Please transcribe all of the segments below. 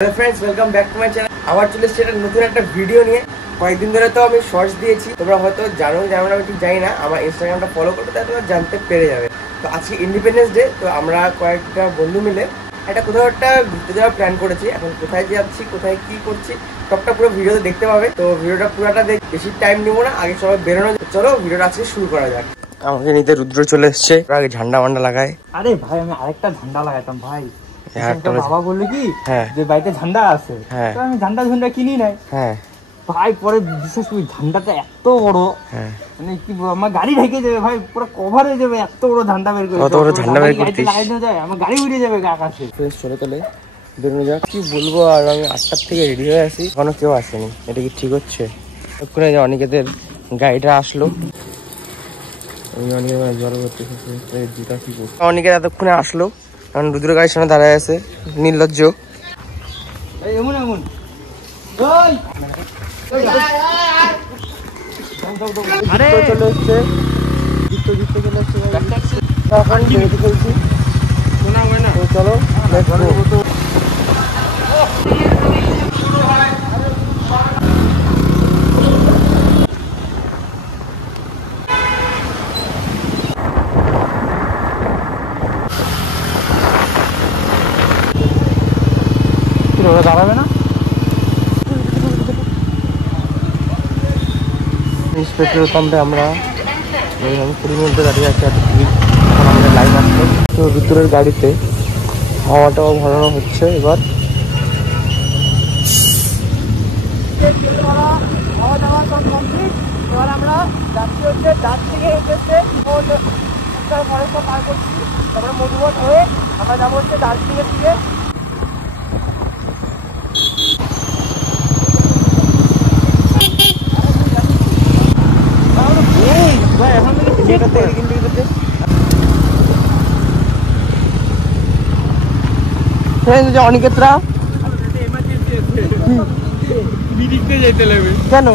Hello friends welcome back to my channel আবার চলে এসেছি একটা নতুন একটা ভিডিও নিয়ে। কয়েকদিন ধরে তো আমি শর্টস দিয়েছি, তোমরা হয়তো জানো না আমি ঠিক জানি না, আমার ইনস্টাগ্রামটা ফলো করতে তাই তোমরা জানতে পেরে যাবে। তো আজকে ইন্ডিপেন্ডেন্স ডে, তো আমরা কয়েকটা বন্ধু মিলে একটা কোথাও একটা ঘুরতে যাওয়ার প্ল্যান করেছি। এখন কোথায় যাচ্ছি, কোথায় কি করছি সবটা পুরো ভিডিওতে দেখতে পাবে। তো ভিডিওটা পুরোটা দেখ, বেশি টাইম নিবো না, আগে সবাই বেরোনো। চলো ভিডিওটা আজকে শুরু করা যাক। আমাকে নিতে রুদ্র চলে এসছে, আগে ঝান্ডা মান্ডা লাগায়। আরে ভাই আমি আরেকটা ঝান্ডা লাগাইতাম ভাই, বাবা বললো কি যে বাড়িতে ঝান্ডা আছে, আমি ঝান্ডা কিনি নাই। ভাই পরে বিশেষ করে ঝান্ডাটা এত বড়, মানে কি আমার গাড়ি ঢেকে যাবে ভাই, পুরো কভার হয়ে যাবে, এত বড় ঝান্ডা বের করে লাগাই যায়, আমার গাড়ি উড়ে যাবে আকাশে। চলে চলে বেরোনো যাক। কি বলবো, আর আমি 8টার থেকে রেডি হয়ে আছি, এখনো কেউ আসেনি। এটা কি ঠিক হচ্ছে? ওখানে অনেকেদের গাড়িটা আসলো, অনেকে এতক্ষণে আসলো, কারণ রুদ্র গাড়ির সামনে দাঁড়ায় আছে নির্লজ্জ। চলে এসছে চলো দাঁড়াবে না। পেট্রোল পাম্পে আমরা 20 মিনিটে দাঁড়িয়ে আছি, আমাদের লাইন আসলো। তো ভিতরের গাড়িতে হাওয়াটাও ভরানো হচ্ছে। এবার আমরা যাচ্ছি হচ্ছে ডাক থেকে এসেছে ফরেস্টটা পার করছি, তারপরে মধুবন হয়ে আমরা যাবো হচ্ছে দার্জিলিংয়ের দিকে। অনিকেতরা কেন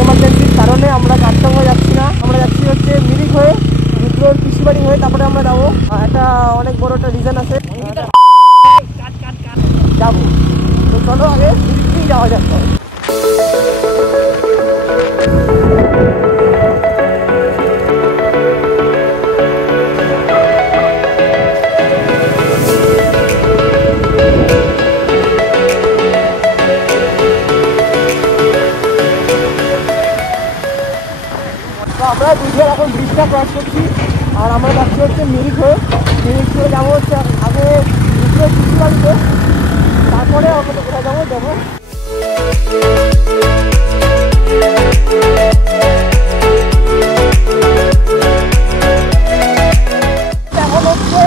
এমার্জেন্সির কারণে আমরা কাটটা হয়ে যাচ্ছি না, আমরা যাচ্ছি হচ্ছে মিরিক হয়ে, রুদ্রর পিসিবাড়ি হয়ে, তারপরে আমরা যাবো। একটা অনেক বড় একটা রিজন আছে, যাবো। তো চলো আগে মিরিক যাওয়া যাক। আমরা দুধের এখন ব্রিজটা ক্রস করছি, আর আমরা যাচ্ছি হচ্ছে মিরিক হয়ে যাবো হচ্ছে আগে দুধের পিসিবাড়িতে, তারপরে আমরা কোথায় যাবো যাবো। এখন হচ্ছে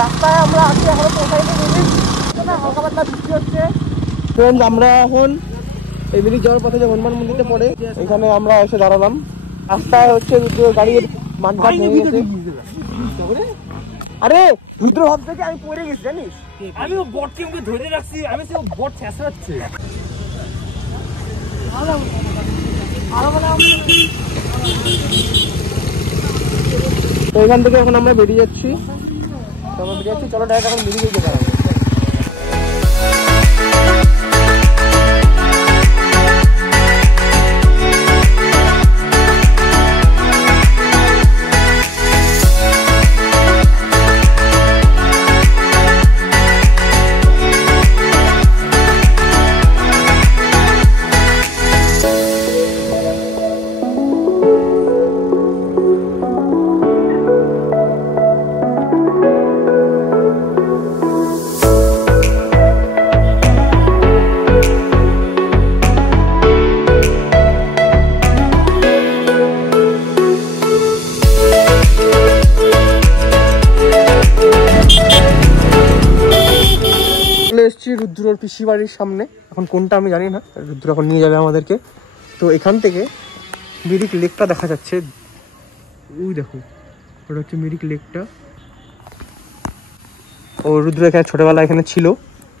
রাস্তায় আমরা আছি, এখনো পৌঁছাইতে মিরিক না, হালকা পাতলা বৃষ্টি হচ্ছে। ফ্রেন্ড আমরা এখন এই মিরিক যাওয়ার পথে যে হনুমান মন্দিরটা পড়ে, এখানে আমরা এসে দাঁড়ালাম। রাস্তায় হচ্ছে গাড়ির মাঠঘাট ভেঙে গেছে। আরে রুদ্র ভাব থেকে আমি পড়ে গেছি জানিস, আমি ও বটকে ধরে রাখছি, আমি সে বট ছেঁচড়াচ্ছে। তো এখান থেকে এখন আমরা বেরিয়ে যাচ্ছি, চলো ডাইরেক্ট এখন বেরিয়ে যেতে পারবো। এসছি রুদ্রর পিসি বাড়ির সামনে, এখন কোনটা আমি জানি না, রুদ্র এখন নিয়ে যাবে আমাদেরকে। তো এখান থেকে মিরিক লেকটা দেখা যাচ্ছে, ওই দেখো ওটা হচ্ছে মিরিক লেকটা। ও রুদ্র এখানে ছোটবেলা এখানে ছিল,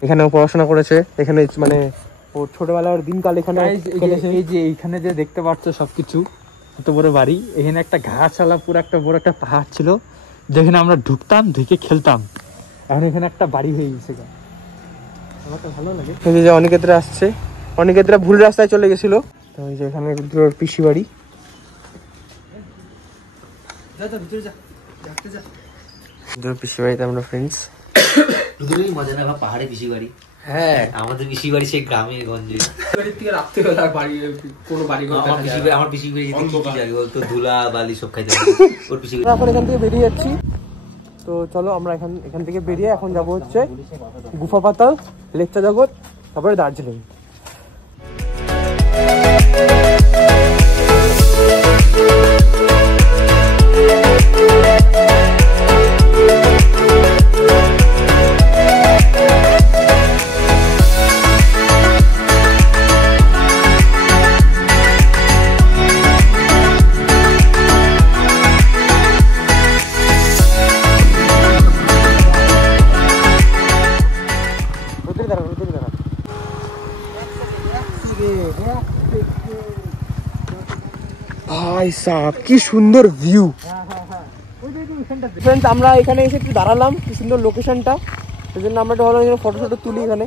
এখানে পড়াশোনা করেছে, এখানে মানে ওর ছোটবেলার দিনকাল এখানে। এই যে এইখানে যে দেখতে পাচ্ছ সবকিছু, এত বড় বাড়ি, এখানে একটা ঘাসওয়ালা পুরো একটা বড় একটা পাহাড় ছিল, যেখানে আমরা ঢুকতাম, ঢুকে খেলতাম। এখন এখানে একটা বাড়ি হয়ে গেছে। ভালো লাগে। এই যে অনিকেতরা আসছে, অনিকেতরা ভুল রাস্তায় চলে গেছিল। তো এই যে এখানে রুদ্রর পিসি বাড়ি। রুদ্রর পিসি বাড়িতে আমরা ফ্রেন্ডস। রুদ্রেরই মজা না পাহাড়ে পিসি বাড়ি। হ্যাঁ আমাদের পিসি বাড়ি সেই গ্রামে গঞ্জে। রাত্রিবেলা বাড়ি কোনো বাড়ি আমার পিসি বাড়ি যেতে কি জানি বলতো, ধুলা বালি সব খাইতে ওর পিসি বাড়ি। এখন এখান থেকে বেরিয়ে যাচ্ছি। তো চলো আমরা এখান থেকে বেরিয়ে এখন যাবো হচ্ছে গুফা পাতাল, লেকচা জগৎ, তারপরে দার্জিলিং। ভাই সাহেব কি সুন্দর ভিউ। ফ্রেন্ডস আমরা এখানে এসে একটু দাঁড়ালাম, কি সুন্দর লোকেশনটা, সেই জন্য আমরা একটু ভালো ফটো ফটো তুলি এখানে,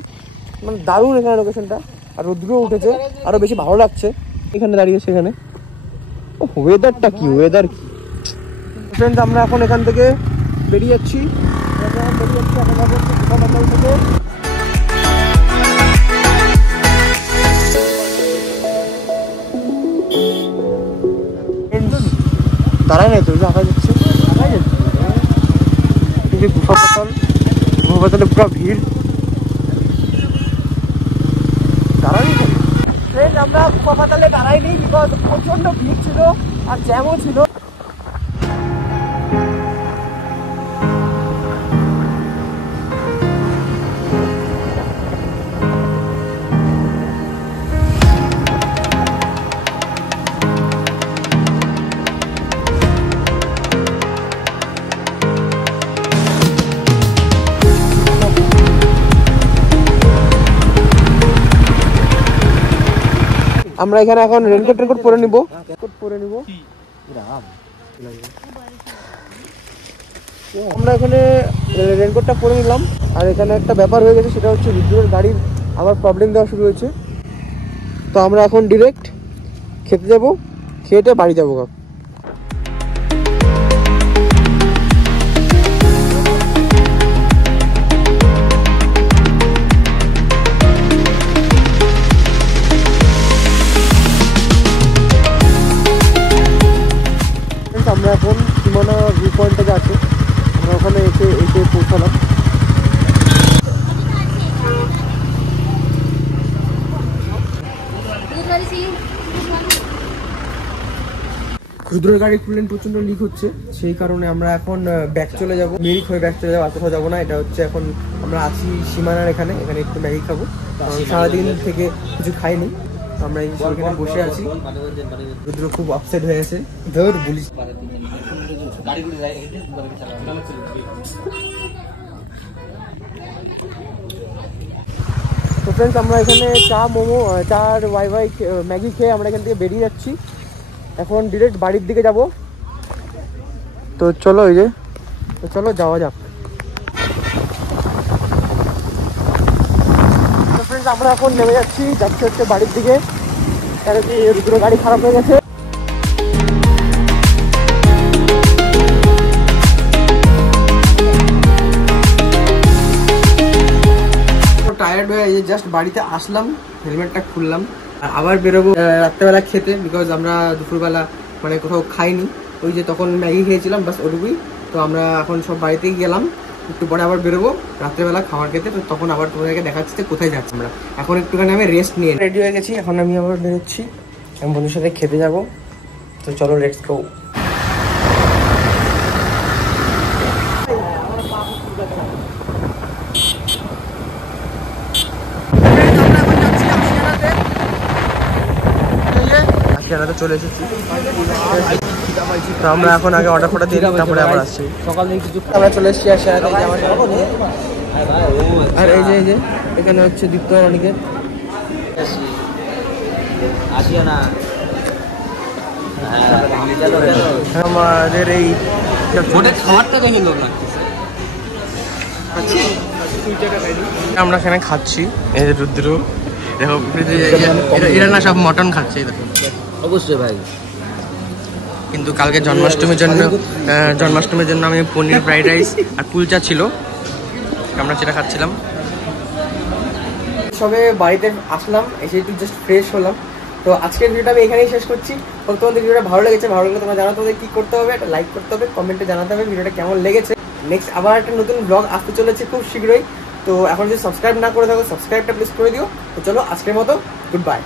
মানে দারুণ এখানে লোকেশনটা। আর রোদ্রও উঠেছে, আরো বেশি ভালো লাগছে এখানে দাঁড়িয়েছে। এখানে ওয়েদারটা কি, ওয়েদার কি। ফ্রেন্ডস আমরা এখন এখান থেকে বেরিয়ে যাচ্ছি। দাঁড়ায় নাই তো, দেখা যাচ্ছে গুফা পাতাল, গুফা পাতালে পুরো ভিড়। দাঁড়ানি ফ্রেন্ড, আমরা গুফা পাতালে দাঁড়াইনি, বিকজ প্রচন্ড ভিড় ছিল আর জ্যামও ছিল। আমরা এখানে এখন রেনকোট পরে নিব, আমরা এখানে রেনকোটটা পরে নিলাম। আর এখানে একটা ব্যাপার হয়ে গেছে, সেটা হচ্ছে রুদ্রের গাড়ির আবার প্রবলেম দেওয়া শুরু হয়েছে। তো আমরা এখন ডিরেক্ট খেতে যাবো, খেয়ে বাড়ি যাবো। আমরা এখন সীমানা ভিউ পয়েন্ট থেকে আছে, আমরা ওখানে এসে পৌঁছালাম। ক্ষুদ্র গাড়ি খুললেন প্রচন্ড লিক হচ্ছে, সেই কারণে আমরা এখন ব্যাক চলে যাবো, মিরিক হয়ে ব্যাক চলে যাবো, আর কোথাও যাবো না। এটা হচ্ছে এখন আমরা আছি সীমানার এখানে একটু ম্যাগি খাবো, কারণ সারাদিন থেকে কিছু খাইনি। আমরা এখানে বসে আছি, রুদ্র খুব আপসেট হয়ে গেছে। ধর বলিস তো ফ্রেন্ডস, আমরা এখানে চা, মোমো, চার ওয়াই ম্যাগি খেয়ে আমরা এখান থেকে বেরিয়ে যাচ্ছি। এখন ডিরেক্ট বাড়ির দিকে যাব। তো চলো, এই যে তো চলো যাওয়া যাক। তো ফ্রেন্ডস, আমরা এখন নেমে যাচ্ছি হচ্ছে বাড়ির দিকে, কারণ রুদ্র গাড়ি খারাপ হয়ে গেছে। টায়ার্ড হয়ে জাস্ট বাড়িতে আসলাম, হেলমেটটা খুললাম, আর আবার বেরোবো রাত্রেবেলা খেতে, বিকজ আমরা দুপুরবেলা মানে কোথাও খাইনি। ওই যে তখন ম্যাগি খেয়েছিলাম, বাস ওটুকুই। তো আমরা এখন সব বাড়িতেই গেলাম, একটু পরে আবার বেরোবো রাত্রেবেলা খাবার খেতে। তো তখন আবার তোমাদেরকে দেখাচ্ছি যে কোথায় যাচ্ছি আমরা। এখন একটুখানি আমি রেস্ট নিয়ে রেডি হয়ে গেছি, এখন আমি আবার বেরোচ্ছি, আমি বন্ধুর সাথে খেতে যাবো। তো চলো, লেটস গো। চলে এসেছি, তো আমরা এখন আগে অর্ডার করে দিই, তারপরে আবার আসছি। সকাল থেকে কিছু আমরা চলে এসেছি আশিয়ানাতে। আর এই যে এখানে হচ্ছে দীপ্ত অনেকে আমাদের এই খাবারটা দেখে লোক লাগতেছে। আমরা এখানে খাচ্ছি, এই যে রুদ্র দেখো, এরা না সব মটন খাচ্ছে দেখো। অবশ্যই ভাই, কিন্তু কালকে জন্মাষ্টমীর জন্য আমি পনির ফ্রাইড রাইস আর কুলচা ছিল, আমরা সেটা খাচ্ছিলাম। সবে বাড়িতে আসলাম, এসে একটু জাস্ট ফ্রেশ হলাম। তো আজকের ভিডিওটা আমি এখানেই শেষ করছি। তো তোমাদের ভিডিওটা ভালো লেগেছে, ভালো লাগলে তোমরা জানো তোমাদের কি করতে হবে, একটা লাইক করতে হবে, কমেন্টে জানাতে হবে ভিডিওটা কেমন লেগেছে। নেক্সট আবার একটা নতুন ব্লগ আসতে চলেছে খুব শীঘ্রই। তো এখন যদি সাবস্ক্রাইব না করে থাকো, সাবস্ক্রাইবটা প্লিজ করে দিও। তো চলো আজকের মতো গুড বাই।